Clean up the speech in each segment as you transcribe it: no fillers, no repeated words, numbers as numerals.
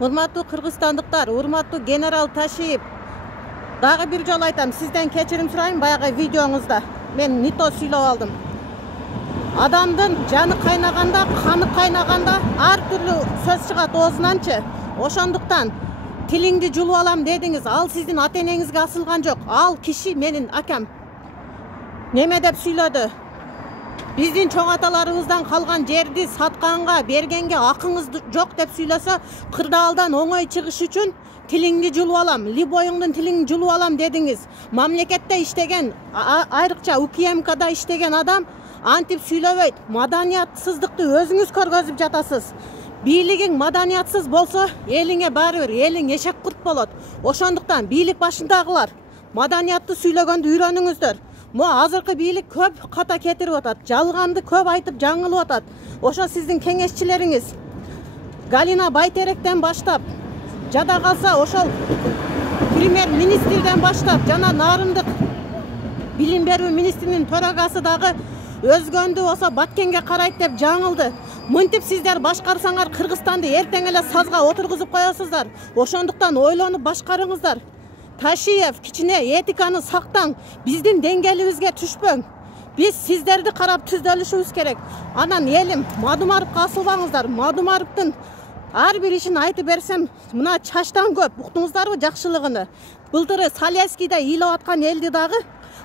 Урматтуу кыргызстандыктар, урматтуу генерал Ташиев. Дагы бир жолу айтам, сизден кечирим сурайм, баягы видеоңузда мен не то сүйлөп алдым. Адамдын жаны кайнаганда, каны кайнаганда ар түрлүү сөз чыгат оозунанчы. Ошондуктан тилиңди жулуп алам дедиңиз, ал сиздин ата-энеңизге асылган жок. Ал киши менин акам. Неме деп сүйлөдү? Биздин чоң аталарыбыздан калган жерди сатканга, бергенге акыңыз жок деп сүйлөсө, кырдаалдан оңой чыгыш үчүн тилиңди жулуп алам, либоюңдун тилиңди жулуп алам дедиңиз. Мамлекетте иштеген, айрыкча УКМКда иштеген адам антип сүйлөбөйт. Маданиятсыздыкты өзүңүз көргөзүп жатасыз. Бийлигиң маданиятсыз болсо, элиңе баары бир, элиң эшек курт болот. Ошондуктан бийлик башындагылар маданиятты сүйлөгөндү үйрөнүңүздөр. Мо азыркы бийлик көп ката кетирип атат. Жалганды көп айтып жаңылып атат. Ошо сиздин кеңешчилериңиз Галина Байтеректен баштап, жада калса ошол премьер-министрден баштап, жана Нарындык билим берүү министринин төрагасы дагы өзгөндү болсо Баткенге карайт деп жаңылды. Мынтип сиздер башкарсаңар Кыргызстанды эртең эле сазга отургузуп коесуздар. Ошондуктан ойлонуп башкарыңыздар. Ташиев, кичине этиканы сактаң, биздин деңгээлибизге түшпөң. Биз сиздерди карап түздөлүшүбүз керек. Анан элим, Мадумаровго асылбаңыздар. Мадумаровдун ар бир ишин айтып берсем, мына чачтан көп, уктуңуздарбы жакшылыгыны. Былтыры Салескийде ыйлап аткан элди дагы,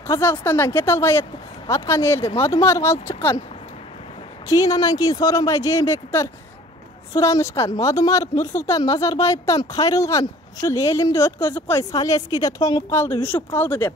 Казакстандан кете албай аткан элди Мадумаров алып чыккан. Анан кийин Сооронбай Жээнбековдор суранышкан. Мадумаров Нурсултан Назарбаевден кайрылган. Ушул элимди өткөзүп кой, Салескийде тоңуп калды, үшүп калды деп.